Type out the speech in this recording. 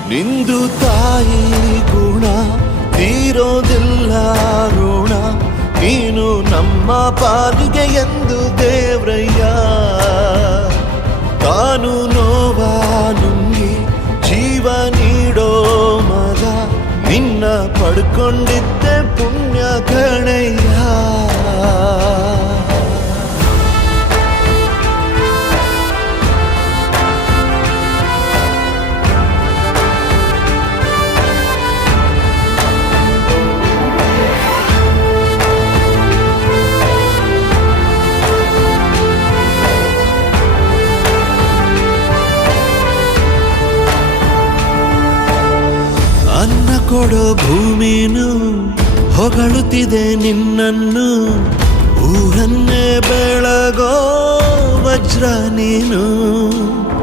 ನಿಂದು ತಾಯಿ ಗುಣ ತೀರೋದಿಲ್ಲ ಋಣ, ನೀನು ನಮ್ಮ ಪಾಲಿಗೆ ಎಂದು ದೇವ್ರಯ್ಯ. ತಾನು ನೋವಾ ನುಂಗಿ ಜೀವ ನೀಡೋ ಮಗ, ನಿನ್ನ ಪಡ್ಕೊಂಡಿದ್ದೆ ಪುಣ್ಯ ಗಣಯ್ಯ. ಅನ್ನ ಕೊಡೋ ಭೂಮಿನು ಹೊಗಳುತ್ತಿದೆ ನಿನ್ನನ್ನು, ಊರನ್ನೇ ಬೆಳಗೋ ವಜ್ರ ನೀನು.